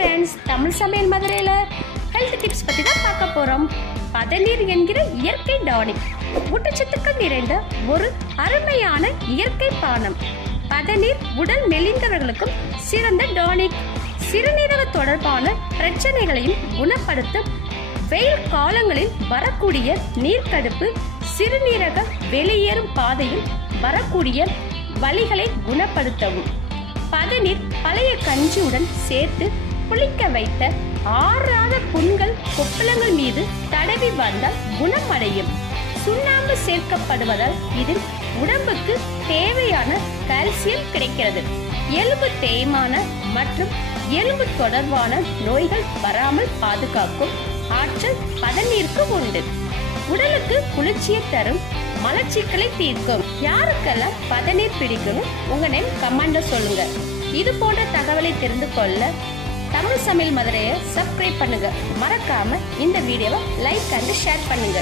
Friends, Tamil சமையல் மதுரையில் health tips பற்றி தான் பார்க்க போகிறோம். பதநீர் என்கிற இயற்கை டானிக், ஊட்டச்சத்துக்கள் நிறைந்த ஒரு அருமையான இயற்கை பானம். பதநீர் உடல் மெலிந்தவர்களுக்கும் சிறந்த டானிக். சிறுநீரக தொடர்பான பிரச்சனைகளையும் குணப்படுத்தும். வெயில் காலங்களில் வரக்கூடிய நீர்க்கடுப்பு, சிறுநீரக வெளியேறும் பாதையில் வரக்கூடிய வலிகளை குணப்படுத்தவும். பதநீர் பழைய கஞ்சியுடன் சேர்த்து புளிக்க வைத்த ஆறாத புண்கள், கொப்பளங்கள் மீது தடவி வந்தால் குணமடையும். சுண்ணாம்பு சேர்க்கப்படுவதால் இதில் உடம்புக்கு தேவையான கால்சியம் கிடைக்கிறது. எலும்பு தேய்மான மற்றும் எலும்பு தொடர்பான நோய்கள் வராமல் பாதுகாக்கும் ஆற்றல் பதநீருக்கு உண்டு. உடலுக்கு குளிர்ச்சியை தரும், மலச்சிக்கலை தீர்க்கும். யாருக்கெல்லாம் பதநீர் பிடிக்கணும், உங்க நேம் கமெண்ட்ல சொல்லுங்க. இது போன்ற தகவலை தெரிந்து கொள்ள தமிழ் சமையல் மதுரையை சப்ஸ்கிரைப் பண்ணுங்க. மறக்காம இந்த வீடியோவை லைக் அண்ட் ஷேர் பண்ணுங்க.